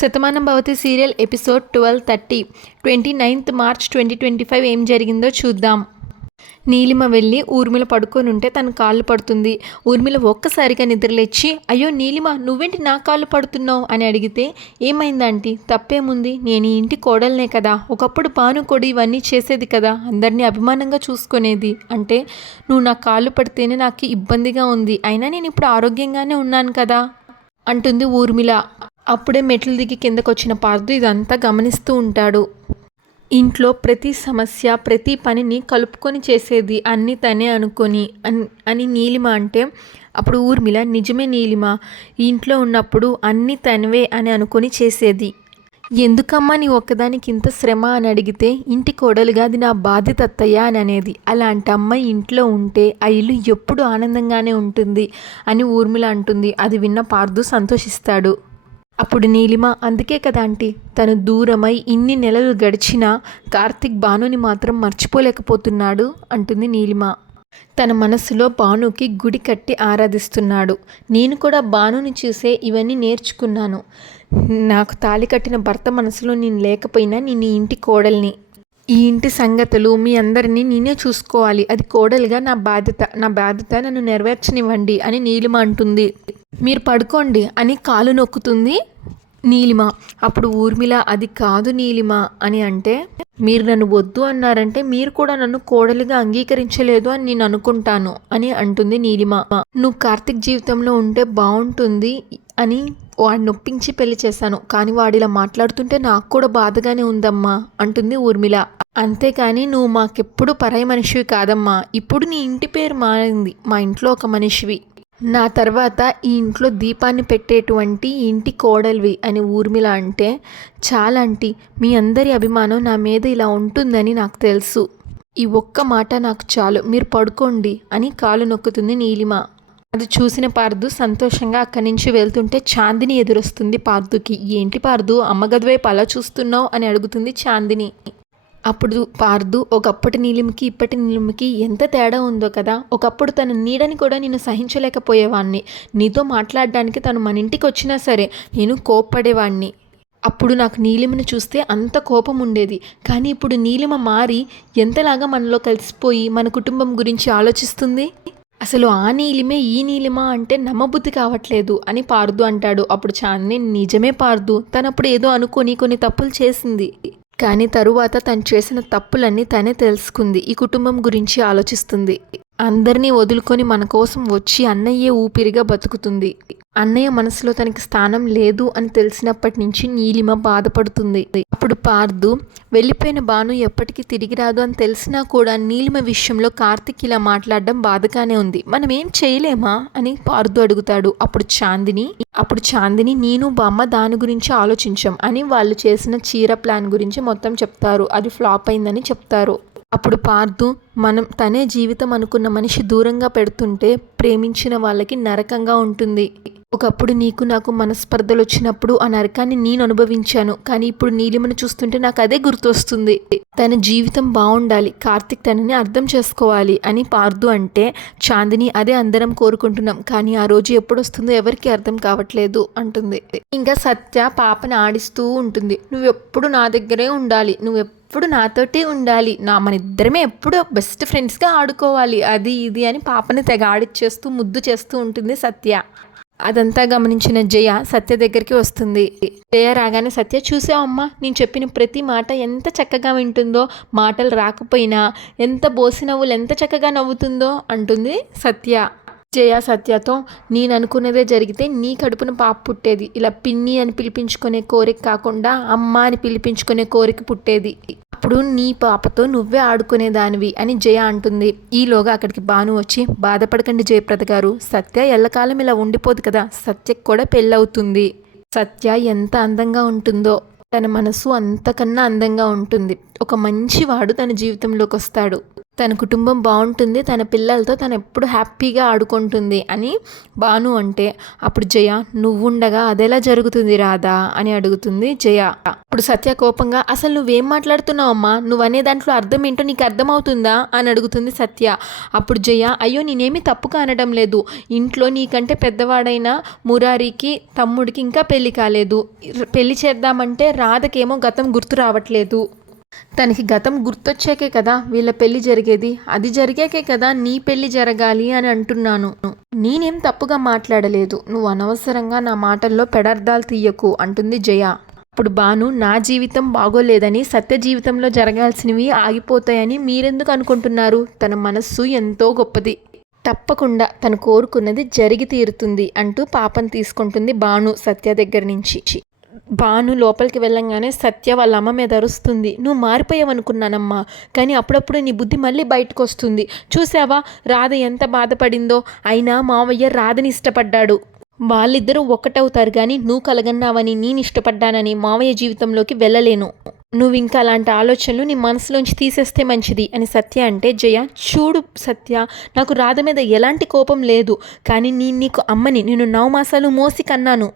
Shatamanam Bhavati serial episode twelve thirty twenty ninth March twenty twenty five ఏం జరిగిందో చూద్దాం. నీలిమ వెళ్ళి ఊర్మిళ పడుకొని ఉంటే తన కాళ్ళు పడుతుంది. ఊర్మిళ ఒక్కసారిగా నిద్రలేచి అయ్యో నీలిమ నువ్వేంటి నా కాళ్ళు పడుతున్నావు? అని అడిగితే ఏమైందంటీ తప్పేముంది? నేను ఈ ఇంటి కోడలనే కదా. ఒకప్పుడు పాను కొడి ఇవన్నీ చేసేది కదా. అందరినీ అభిమానంగా చూసుకునేది. అంటే నువ్వు నా కాళ్ళు పడితేనే నాకు ఇబ్బందిగా ఉంది. అయినా నేను ఇప్పుడు ఆరోగ్యంగానే ఉన్నాను కదా అంటుంది ఊర్మిళ. అప్పుడే మెట్లు దిగి కిందకొచ్చిన పార్థు ఇదంతా గమనిస్తూ ఉంటాడు. ఇంట్లో ప్రతి సమస్య ప్రతి పనిని కలుపుకొని చేసేది అన్నీ తనే అనుకొని అన్- అని నీలిమ అంటే అప్పుడు ఊర్మిళ నిజమే నీలిమ ఇంట్లో ఉన్నప్పుడు అన్ని తనవే అని అనుకొని చేసేది. ఎందుకమ్మా నీ ఒక్కదానికి ఇంత శ్రమ అని అడిగితే ఇంటి కోడలుగా అది నా బాధ్యత అత్తయ్య అని అనేది. అలాంటి అమ్మాయి ఇంట్లో ఉంటే ఆ ఇల్లు ఎప్పుడు ఆనందంగానే ఉంటుంది అని ఊర్మిళ అంటుంది. అది విన్న పార్దు సంతోషిస్తాడు. అప్పుడు నీలిమ అందుకే కదా ఆంటీ తను దూరమై ఇన్ని నెలలు గడిచినా కార్తిక్ భానుని మాత్రం మర్చిపోలేకపోతున్నాడు అంటుంది నీలిమ. తన మనసులో భానుకి గుడి కట్టి ఆరాధిస్తున్నాడు. నేను కూడా భానుని చూసే ఇవన్నీ నేర్చుకున్నాను. నాకు తాళి కట్టిన భర్త మనసులో నేను లేకపోయినా నేను ఈ ఇంటి కోడల్ని. ఈ ఇంటి సంగతులు మీ అందరినీ నేనే చూసుకోవాలి. అది కోడలుగా నా బాధ్యత నా బాధ్యత నన్ను నెరవేర్చనివ్వండి అని నీలిమ అంటుంది. మీరు పడుకోండి అని కాలు నొక్కుతుంది నీలిమ. అప్పుడు ఊర్మిళ అది కాదు నీలిమ అని అంటే మీరు నన్ను వద్దు అన్నారంటే మీరు కూడా నన్ను కోడలిగా అంగీకరించలేదు అని నేను అనుకుంటాను అని అంటుంది నీలిమ. నువ్వు కార్తిక్ జీవితంలో ఉంటే బాగుంటుంది అని వాడిని నొప్పించి పెళ్ళి చేశాను. కానీ వాడిలా మాట్లాడుతుంటే నాకు కూడా బాధగానే ఉందమ్మా అంటుంది ఊర్మిళ. అంతేకాని నువ్వు మాకెప్పుడు పరాయి మనిషివి కాదమ్మా. ఇప్పుడు నీ ఇంటి పేరు మారింది. మా ఇంట్లో ఒక మనిషివి. నా తర్వాత ఈ ఇంట్లో దీపాన్ని పెట్టేటువంటి ఇంటి కోడలివి అని ఊర్మిళ అంటే చాలా అంటీ మీ అందరి అభిమానం నా మీద ఇలా ఉంటుందని నాకు తెలుసు. ఈ ఒక్క మాట నాకు చాలు. మీరు పడుకోండి అని కాలు నొక్కుతుంది నీలిమ. అది చూసిన పార్దు సంతోషంగా అక్కడి నుంచి వెళ్తుంటే చాందిని ఎదురొస్తుంది పార్దుకి. ఏంటి పార్దు అమ్మగదివైపు అలా చూస్తున్నావు అని అడుగుతుంది చాందిని. అప్పుడు పార్దు ఒకప్పటి నీలిమికి ఇప్పటి నీలిమికి ఎంత తేడా ఉందో కదా. ఒకప్పుడు తన నీడని కూడా నేను సహించలేకపోయేవాడిని నీతో మాట్లాడడానికి తను మన ఇంటికి వచ్చినా సరే నేను కోప్పడేవాడిని అప్పుడు నాకు నీలిమను చూస్తే అంత కోపం ఉండేది. కానీ ఇప్పుడు నీలిమ మారి ఎంతలాగా మనలో కలిసిపోయి మన కుటుంబం గురించి ఆలోచిస్తుంది? అసలు ఆ నీలిమే ఈ నీలిమా అంటే నమ్మబుద్ధి కావట్లేదు అని పార్దు అంటాడు. అప్పుడు చాందిని నిజమే పార్దు. తనప్పుడు ఏదో అనుకొని కొన్ని తప్పులు చేసింది. కానీ తరువాత తను చేసిన తప్పులన్నీ తనే తెలుసుకుంది. ఈ కుటుంబం గురించి ఆలోచిస్తుంది. అందరినీ వదులుకొని మన కోసం వచ్చి అన్నయ్యే ఊపిరిగా బతుకుతుంది. అన్నయ్య మనసులో తనకి స్థానం లేదు అని తెలిసినప్పటి నుంచి నీలిమ బాధపడుతుంది. అప్పుడు పార్దు వెళ్ళిపోయిన బాను ఎప్పటికీ తిరిగి రాదు అని తెలిసినా కూడా నీలిమ విషయంలో కార్తిక్ ఇలా మాట్లాడడం బాధగానే ఉంది. మనం ఏం చేయలేమా? అని పార్దు అడుగుతాడు. అప్పుడు చాందిని అప్పుడు చాందిని నేను బామ్మ దాని గురించి ఆలోచించాం అని వాళ్ళు చేసిన చీర ప్లాన్ గురించి మొత్తం చెప్తారు. అది ఫ్లాప్ అయిందని చెప్తారు. అప్పుడు పార్థు మనం తనే జీవితం అనుకున్న మనిషి దూరంగా పెడుతుంటే ప్రేమించిన వాళ్ళకి నరకంగా ఉంటుంది. ఒకప్పుడు నీకు నాకు మనస్పర్ధలు వచ్చినప్పుడు ఆ నరకాన్ని నేను అనుభవించాను. కానీ ఇప్పుడు నీలిమను చూస్తుంటే నాకు అదే గుర్తొస్తుంది. తన జీవితం బాగుండాలి కార్తిక్ తనని అర్థం చేసుకోవాలి అని పార్దు అంటే చాందిని అదే అందరం కోరుకుంటున్నాం. కానీ ఆ రోజు ఎప్పుడు వస్తుందో ఎవరికి అర్థం కావట్లేదు అంటుంది. ఇంకా సత్య పాపని ఆడిస్తూ ఉంటుంది. నువ్వు ఎప్పుడు నా దగ్గరే ఉండాలి. నువ్వు ఎప్పుడు నాతోటే ఉండాలి. నా మన ఇద్దరమే ఎప్పుడు బెస్ట్ ఫ్రెండ్స్గా ఆడుకోవాలి. అది ఇది అని పాపని తెగ ఆడిచ్చేస్తూ ముద్దు చేస్తూ ఉంటుంది సత్య. అదంతా గమనించిన జయ సత్య దగ్గరికి వస్తుంది. జయ రాగానే సత్య చూసావమ్మా నేను చెప్పిన ప్రతి మాట ఎంత చక్కగా వింటుందో మాటలు రాకపోయినా ఎంత బోసి నవ్వులు ఎంత చక్కగా నవ్వుతుందో అంటుంది సత్య. జయ సత్యతో నేను అనుకున్నదే జరిగితే నీ కడుపున పాప పుట్టేది. ఇలా పిన్ని అని పిలిపించుకునే కోరిక కాకుండా అమ్మ అని పిలిపించుకునే కోరిక పుట్టేది. అప్పుడు నీ పాపతో నువ్వే ఆడుకునేదానివి అని జయ అంటుంది. ఈలోగా అక్కడికి భాను వచ్చి బాధపడకండి జయప్రద గారు. సత్య ఎల్లకాలం ఇలా ఉండిపోదు కదా. సత్యకు కూడా పెళ్ళవుతుంది. సత్య ఎంత అందంగా ఉంటుందో తన మనసు అంతకన్నా అందంగా ఉంటుంది. ఒక మంచివాడు తన జీవితంలోకి వస్తాడు. తన కుటుంబం బాగుంటుంది తన పిల్లలతో తను ఎప్పుడు హ్యాపీగా ఆడుకుంటుంది అని బాను అంటే అప్పుడు జయ నువ్వుండగా అదెలా జరుగుతుంది రాధా? అని అడుగుతుంది జయ. అప్పుడు సత్య కోపంగా అసలు నువ్వేం మాట్లాడుతున్నావు అమ్మా? నువ్వు అనే దాంట్లో అర్థం ఏంటో నీకు అర్థమవుతుందా? అని అడుగుతుంది సత్య. అప్పుడు జయ అయ్యో నేనేమి తప్పుగా అనడం లేదు. ఇంట్లో నీకంటే పెద్దవాడైన మురారికి తమ్ముడికి ఇంకా పెళ్ళి కాలేదు. పెళ్ళి చేద్దామంటే రాధకేమో గతం గుర్తు రావట్లేదు. తనకి గతం గుర్తొచ్చాకే కదా వీళ్ళ పెళ్ళి జరిగేది. అది జరిగాకే కదా నీ పెళ్ళి జరగాలి అని అంటున్నాను. నేనేం తప్పుగా మాట్లాడలేదు. నువ్వు అనవసరంగా నా మాటల్లో పెడార్థాలు తీయకు అంటుంది జయ. అప్పుడు బాను నా జీవితం బాగోలేదని సత్య జీవితంలో జరగాల్సినవి ఆగిపోతాయని మీరెందుకు అనుకుంటున్నారు? తన మనస్సు ఎంతో గొప్పది. తప్పకుండా తను కోరుకున్నది జరిగి తీరుతుంది అంటూ పాపం తీసుకుంటుంది బాను సత్య దగ్గర నుంచి. బాను లోపలికి వెళ్ళంగానే సత్య వాళ్ళ అమ్మ మీద అరుస్తుంది. నువ్వు మారిపోయావనుకున్నానమ్మా కానీ అప్పుడప్పుడు నీ బుద్ధి మళ్ళీ బయటకు వస్తుంది చూసావా రాధ ఎంత బాధపడిందో. అయినా మావయ్య రాధని ఇష్టపడ్డాడు. వాళ్ళిద్దరూ ఒక్కటవుతారు కానీ నువ్వు కలగన్నావని నేను ఇష్టపడ్డానని మావయ్య జీవితంలోకి వెళ్ళలేను. నువ్వు ఇంకా అలాంటి ఆలోచనలు నీ మనసులోంచి తీసేస్తే మంచిది అని సత్య అంటే జయ చూడు సత్య నాకు రాధ మీద ఎలాంటి కోపం లేదు కానీ నేను నీకు అమ్మని నేను నవమాసాలు మోసి కన్నాను.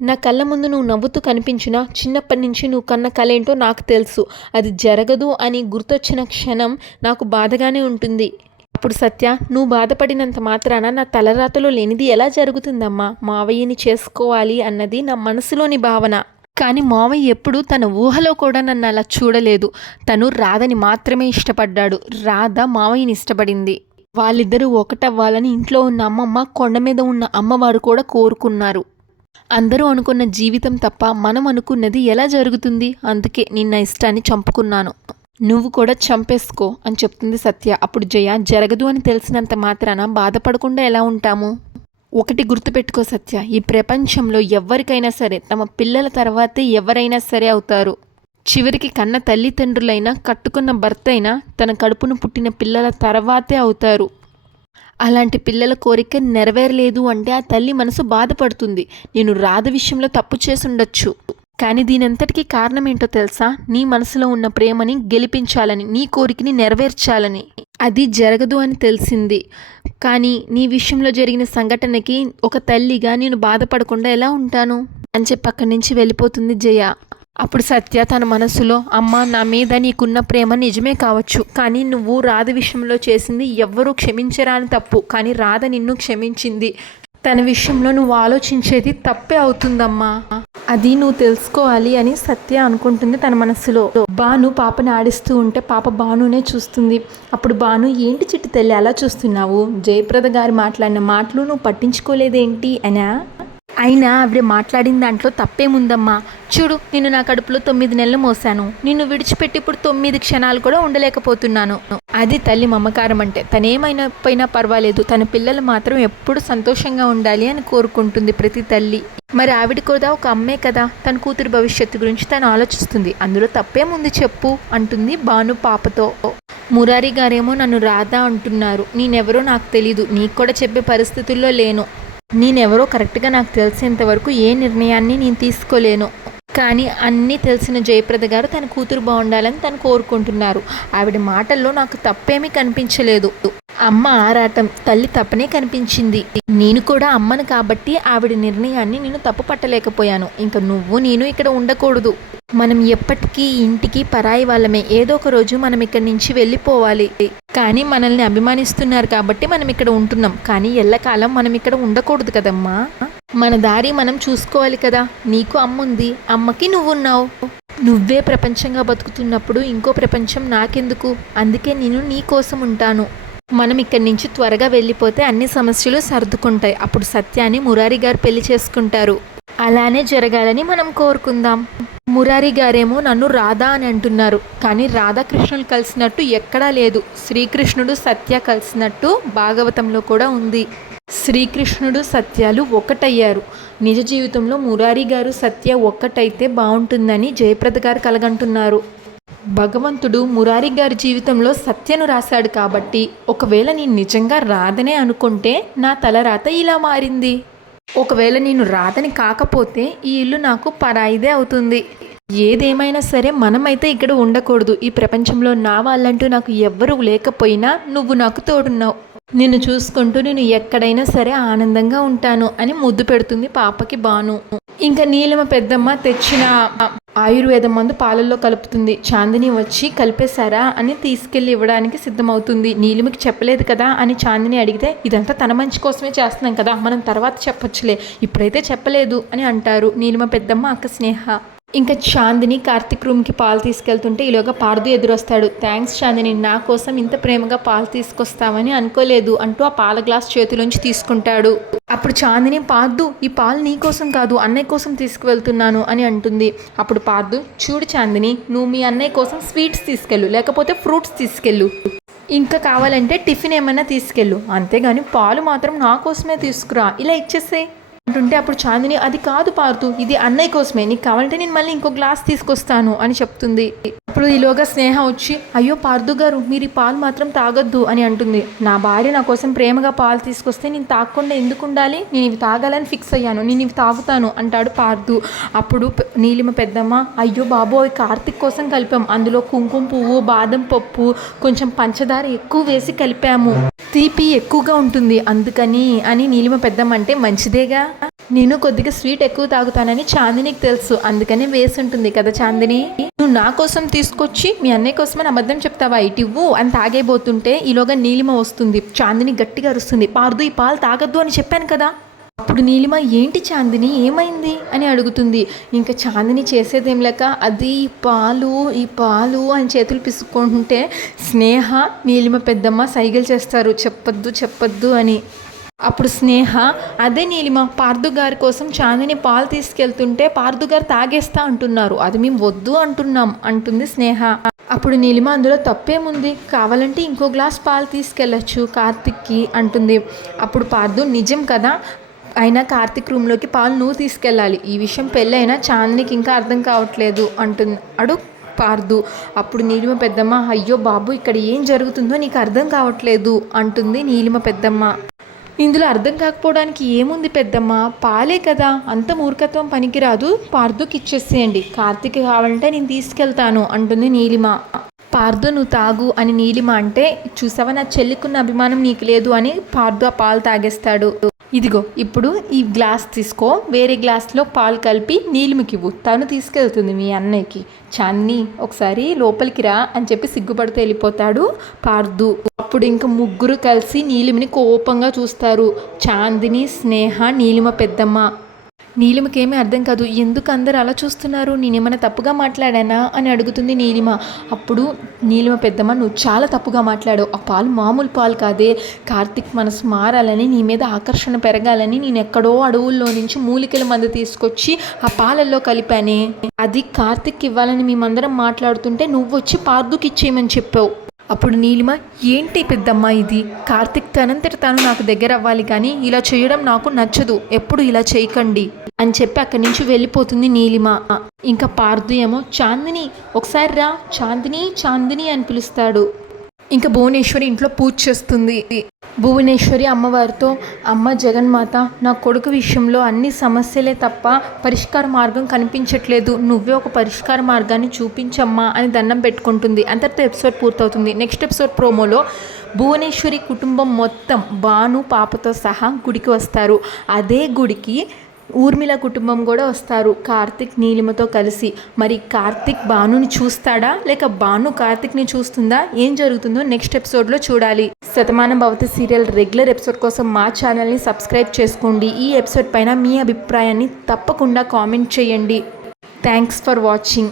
నా కళ్ళ ముందు నువ్వు నవ్వుతూ కనిపించినా చిన్నప్పటి నుంచి నువ్వు కన్న కళ ఏంటో నాకు తెలుసు. అది జరగదు అని గుర్తొచ్చిన క్షణం నాకు బాధగానే ఉంటుంది. అప్పుడు సత్య నువ్వు బాధపడినంత మాత్రాన నా తలరాతలో లేనిది ఎలా జరుగుతుందమ్మా? మావయ్యని చేసుకోవాలి అన్నది నా మనసులోని భావన. కానీ మావయ్య ఎప్పుడు తన ఊహలో కూడా నన్ను అలా చూడలేదు. తను రాధని మాత్రమే ఇష్టపడ్డాడు. రాధ మావయ్యని ఇష్టపడింది. వాళ్ళిద్దరూ ఒకటవ్వాలని ఇంట్లో ఉన్న అమ్మమ్మ కొండ మీద ఉన్న అమ్మవారు కూడా కోరుకున్నారు. అందరూ అనుకున్న జీవితం తప్ప మనం అనుకున్నది ఎలా జరుగుతుంది? అందుకే నిన్న ఇష్టాన్ని చంపుకున్నాను. నువ్వు కూడా చంపేసుకో అని చెప్తుంది సత్య. అప్పుడు జయ జరగదు అని తెలిసినంత మాత్రాన బాధపడకుండా ఎలా ఉంటాము? ఒకటి గుర్తుపెట్టుకో సత్య. ఈ ప్రపంచంలో ఎవరికైనా సరే తమ పిల్లల తర్వాతే ఎవరైనా సరే అవుతారు. చివరికి కన్న తల్లిదండ్రులైనా కట్టుకున్న భర్త అయినా తన కడుపును పుట్టిన పిల్లల తర్వాతే అవుతారు. అలాంటి పిల్లల కోరిక నెరవేరలేదు అంటే ఆ తల్లి మనసు బాధపడుతుంది. నేను రాధ విషయంలో తప్పు చేసుండొచ్చు. కానీ దీనంతటికీ కారణం ఏంటో తెలుసా? నీ మనసులో ఉన్న ప్రేమని గెలిపించాలని నీ కోరికని నెరవేర్చాలని. అది జరగదు అని తెలిసింది. కానీ నీ విషయంలో జరిగిన సంఘటనకి ఒక తల్లిగా నేను బాధపడకుండా ఎలా ఉంటాను? అని చెప్పి అక్కడి నుంచి వెళ్ళిపోతుంది జయ. అప్పుడు సత్య తన మనసులో అమ్మ నా మీద నీకున్న ప్రేమ నిజమే కావచ్చు కానీ నువ్వు రాధ విషయంలో చేసింది ఎవ్వరూ క్షమించరాని తప్పు కానీ రాధ నిన్ను క్షమించింది. తన విషయంలో నువ్వు ఆలోచించేది తప్పే అవుతుందమ్మా. అది నువ్వు తెలుసుకోవాలి అని సత్య అనుకుంటుంది తన మనసులో. బాను పాపని ఆడిస్తూ ఉంటే పాప బానునే చూస్తుంది. అప్పుడు బాను ఏంటి చిట్టు తల్లి అలా చూస్తున్నావు? జయప్రద గారు మాట్లాడిన మాటలు నువ్వు పట్టించుకోలేదేంటి? అనా అయినా ఆవిడ మాట్లాడిన దాంట్లో తప్పేముందమ్మా? చూడు నిన్ను నా కడుపులో తొమ్మిది నెలలు మోసాను నిన్ను విడిచిపెట్టి ఇప్పుడు తొమ్మిది క్షణాలు కూడా ఉండలేకపోతున్నాను. అది తల్లి మమకారం అంటే. తనేమైనా పోయినా పర్వాలేదు. తన పిల్లలు మాత్రం ఎప్పుడు సంతోషంగా ఉండాలి అని కోరుకుంటుంది ప్రతి తల్లి. మరి ఆవిడ కూడా ఒక అమ్మే కదా? తన కూతురు భవిష్యత్తు గురించి తను ఆలోచిస్తుంది. అందులో తప్పేముంది చెప్పు అంటుంది భాను పాపతో. మురారి గారేమో నన్ను రాధా అంటున్నారు. నేనెవరో నాకు తెలీదు. నీకు కూడా చెప్పే పరిస్థితుల్లో లేను. నేనెవరో కరెక్ట్గా నాకు తెలిసేంత వరకు ఏ నిర్ణయాన్ని నేను తీసుకోలేను. కానీ అన్నీ తెలిసిన జయప్రద గారు తన కూతురు బాగుండాలని తను కోరుకుంటున్నారు. ఆవిడ మాటల్లో నాకు తప్పేమీ కనిపించలేదు. అమ్మ ఆరాటం తల్లి తప్పనే కనిపించింది. నేను కూడా అమ్మను కాబట్టి ఆవిడ నిర్ణయాన్ని నేను తప్పు పట్టలేకపోయాను. ఇంకా నువ్వు నేను ఇక్కడ ఉండకూడదు. మనం ఎప్పటికీ ఇంటికి పరాయి వాళ్ళమే. ఏదో ఒక రోజు మనం ఇక్కడి నుంచి వెళ్ళిపోవాలి. కానీ మనల్ని అభిమానిస్తున్నారు కాబట్టి మనం ఇక్కడ ఉంటున్నాం. కానీ ఎల్లకాలం మనం ఇక్కడ ఉండకూడదు కదమ్మా. మన దారి మనం చూసుకోవాలి కదా. నీకు అమ్ముంది అమ్మకి నువ్వున్నావు. నువ్వే ప్రపంచంగా బతుకుతున్నప్పుడు ఇంకో ప్రపంచం నాకెందుకు? అందుకే నేను నీ కోసం ఉంటాను. మనం ఇక్కడి నుంచి త్వరగా వెళ్ళిపోతే అన్ని సమస్యలు సర్దుకుంటాయి. అప్పుడు సత్యాన్ని మురారి గారు పెళ్ళి చేసుకుంటారు. అలానే జరగాలని మనం కోరుకుందాం. మురారి గారేమో నన్ను రాధా అని అంటున్నారు. కానీ రాధాకృష్ణులు కలిసినట్టు ఎక్కడా లేదు. శ్రీకృష్ణుడు సత్య కలిసినట్టు భాగవతంలో కూడా ఉంది. శ్రీకృష్ణుడు సత్యాలు ఒకటయ్యారు. నిజ జీవితంలో మురారి గారు సత్య ఒక్కటైతే బాగుంటుందని జయప్రద గారు కలగంటున్నారు. భగవంతుడు మురారి గారి జీవితంలో సత్యను రాశాడు కాబట్టి ఒకవేళ నేను నిజంగా రాధనే అనుకుంటే నా తలరాత ఇలా మారింది. ఒకవేళ నేను రాధని కాకపోతే ఈ ఇల్లు నాకు పరాయిదే అవుతుంది. ఏదేమైనా సరే మనమైతే ఇక్కడ ఉండకూడదు. ఈ ప్రపంచంలో నా వాళ్ళంటూ నాకు ఎవ్వరూ లేకపోయినా నువ్వు నాకు తోడున్నావు. నిన్ను చూసుకుంటూ నేను ఎక్కడైనా సరే ఆనందంగా ఉంటాను అని ముద్దు పెడుతుంది పాపకి బాను ఇంకా నీలిమ పెద్దమ్మ తెచ్చిన ఆయుర్వేదం మందు పాలల్లో కలుపుతుంది. చాందిని వచ్చి కలిపేశారా అని తీసుకెళ్ళి ఇవ్వడానికి సిద్ధమవుతుంది. నీలిమకి చెప్పలేదు కదా అని చాందిని అడిగితే ఇదంతా తన మంచి కోసమే చేస్తున్నాం కదా మనం తర్వాత చెప్పొచ్చులే. ఇప్పుడైతే చెప్పలేదు అని అంటారు నీలిమ పెద్దమ్మ అక్క స్నేహ. ఇంకా చాందిని కార్తిక్ రూమ్కి పాలు తీసుకెళ్తుంటే ఈలోగా పార్దు ఎదురొస్తాడు. థ్యాంక్స్ చాందిని నా కోసం ఇంత ప్రేమగా పాలు తీసుకొస్తామని అనుకోలేదు అంటూ ఆ పాల గ్లాస్ చేతిలోంచి తీసుకుంటాడు. అప్పుడు చాందిని పార్దు ఈ పాలు నీ కోసం కాదు అన్నయ్య కోసం తీసుకువెళ్తున్నాను అని అంటుంది. అప్పుడు పార్దు చూడు చాందిని నువ్వు మీ అన్నయ్య కోసం స్వీట్స్ తీసుకెళ్ళు లేకపోతే ఫ్రూట్స్ తీసుకెళ్ళు. ఇంకా కావాలంటే టిఫిన్ ఏమైనా తీసుకెళ్ళు. అంతేగాని పాలు మాత్రం నా కోసమే తీసుకురా ఇలా ఇచ్చేసే అంటుంటే అప్పుడు చాందిని అది కాదు పార్తు ఇది అన్నయ్య కోసమే నీకు కావాలంటే నేను మళ్ళీ ఇంకో గ్లాస్ తీసుకొస్తాను అని చెప్తుంది. అప్పుడు ఈలోగా స్నేహ వచ్చి అయ్యో పార్దు గారు మీరు ఈ పాలు మాత్రం తాగొద్దు అని అంటుంది. నా భార్య నా కోసం ప్రేమగా పాలు తీసుకొస్తే నేను తాగకుండా ఎందుకు ఉండాలి? నేను ఇవి తాగాలని ఫిక్స్ అయ్యాను నేను ఇవి తాగుతాను అంటాడు పార్దు. అప్పుడు నీలిమ పెద్దమ్మ అయ్యో బాబు అవి కార్తిక్ కోసం కలిపాం అందులో కుంకుమ పువ్వు బాదం పప్పు కొంచెం పంచదార ఎక్కువ వేసి కలిపాము. తీపి ఎక్కువగా ఉంటుంది. అందుకని అని నీలిమ పెద్దమ్మంటే మంచిదేగా. నేను కొద్దిగా స్వీట్ ఎక్కువ తాగుతానని చాందినికి తెలుసు. అందుకనే వేసి ఉంటుంది కదా చాందిని. నువ్వు నా కోసం తీసుకొచ్చి మీ అన్నయ్య కోసమని అబద్ధం చెప్తావా? ఇటివ్వు అని తాగేబోతుంటే ఈలోగా నీలిమ వస్తుంది. చాందిని గట్టిగా అరుస్తుంది. పార్దు ఈ పాలు తాగద్దు అని చెప్పాను కదా. అప్పుడు నీలిమ ఏంటి చాందిని? ఏమైంది? అని అడుగుతుంది. ఇంకా చాందిని చేసేదేం లేక అది ఈ పాలు ఈ పాలు అని చేతులు పిసుక్కుంటుంటే స్నేహ నీలిమ పెద్దమ్మ సైగలు చేస్తారు. చెప్పొద్దు చెప్పొద్దు అని. అప్పుడు స్నేహ అదే నీలిమ పార్దు గారి కోసం చాందిని పాలు తీసుకెళ్తుంటే పార్దు గారు తాగేస్తా అంటున్నారు. అది మేము వద్దు అంటున్నాం అంటుంది స్నేహ. అప్పుడు నీలిమ అందులో తప్పేముంది? కావాలంటే ఇంకో గ్లాస్ పాలు తీసుకెళ్ళచ్చు కార్తిక్కి అంటుంది. అప్పుడు పార్దు నిజం కదా అయినా కార్తిక్ రూమ్లోకి పాలు నువ్వు తీసుకెళ్ళాలి. ఈ విషయం పెళ్ళైనా చాందినికి ఇంకా అర్థం కావట్లేదు అంటుంది అడు పార్దు. అప్పుడు నీలిమ పెద్దమ్మ అయ్యో బాబు ఇక్కడ ఏం జరుగుతుందో నీకు అర్థం కావట్లేదు అంటుంది నీలిమ పెద్దమ్మ. ఇందులో అర్థం కాకపోవడానికి ఏముంది పెద్దమ్మ? పాలే కదా. అంత మూర్ఖత్వం పనికిరాదు. పార్దుకి ఇచ్చేసేయండి. కార్తీక్ కావాలంటే నేను తీసుకెళ్తాను అంటుంది నీలిమ. పార్దు నువ్వు తాగు అని నీలిమ అంటే చూసావా నా చెల్లికున్న అభిమానం నీకు లేదు అని పార్దు ఆ పాలు తాగేస్తాడు. ఇదిగో ఇప్పుడు ఈ గ్లాస్ తీసుకో. వేరే గ్లాస్లో పాలు కలిపి నీలిమకి ఇవ్వు. తను తీసుకెళ్తుంది మీ అన్నయ్యకి. చాన్ని ఒకసారి లోపలికి రా అని చెప్పి సిగ్గుపడితే వెళ్ళిపోతాడు పార్దు. అప్పుడు ఇంకా ముగ్గురు కలిసి నీలిమిని కోపంగా చూస్తారు. చాందిని స్నేహ నీలిమ పెద్దమ్మ. నీలిమకేమీ అర్థం కాదు. ఎందుకు అందరు అలా చూస్తున్నారు? నేనేమైనా తప్పుగా మాట్లాడానా? అని అడుగుతుంది నీలిమ. అప్పుడు నీలిమ పెద్దమ్మ నువ్వు చాలా తప్పుగా మాట్లాడావు. ఆ పాలు మామూలు పాలు కాదే. కార్తిక్ మనసు మారాలని నీ మీద ఆకర్షణ పెరగాలని నేను ఎక్కడో అడవుల్లో నుంచి మూలికల మందు తీసుకొచ్చి ఆ పాలల్లో కలిపానే. అది కార్తిక్ ఇవ్వాలని మేమందరం మాట్లాడుతుంటే నువ్వు వచ్చి పార్దుకి ఇచ్చేయమని చెప్పావు. అప్పుడు నీలిమ ఏంటి పెద్దమ్మ ఇది? కార్తిక్ తనంతట తాను నాకు దగ్గర అవ్వాలి కానీ ఇలా చేయడం నాకు నచ్చదు. ఎప్పుడు ఇలా చేయకండి. అని చెప్పి అక్కడి నుంచి వెళ్ళిపోతుంది నీలిమ. ఇంకా పార్దు ఏమో చాందిని ఒకసారి రా. చాందిని చాందిని అని పిలుస్తాడు. ఇంకా భువనేశ్వరి ఇంట్లో పూజ చేస్తుంది. భువనేశ్వరి అమ్మవారితో అమ్మ జగన్మాత నా కొడుకు విషయంలో అన్ని సమస్యలే తప్ప పరిష్కార మార్గం కనిపించట్లేదు. నువ్వే ఒక పరిష్కార మార్గాన్ని చూపించమ్మా అని దండం పెట్టుకుంటుంది. అంతటితో ఎపిసోడ్ పూర్తవుతుంది. నెక్స్ట్ ఎపిసోడ్ ప్రోమోలో భువనేశ్వరి కుటుంబం మొత్తం భాను పాపతో సహా గుడికి వస్తారు. అదే గుడికి ఊర్మిళ కుటుంబం కూడా వస్తారు. కార్తిక్ నీలిమతో కలిసి. మరి కార్తిక్ భానుని చూస్తాడా? లేక భాను కార్తిక్ని చూస్తుందా? ఏం జరుగుతుందో నెక్స్ట్ ఎపిసోడ్లో చూడాలి. Shatamanam Bhavati serial regular episode కోసం మా ఛానల్ని సబ్స్క్రైబ్ చేసుకోండి. ఈ ఎపిసోడ్ పైన మీ అభిప్రాయాన్ని తప్పకుండా కామెంట్ చేయండి. Thanks for watching.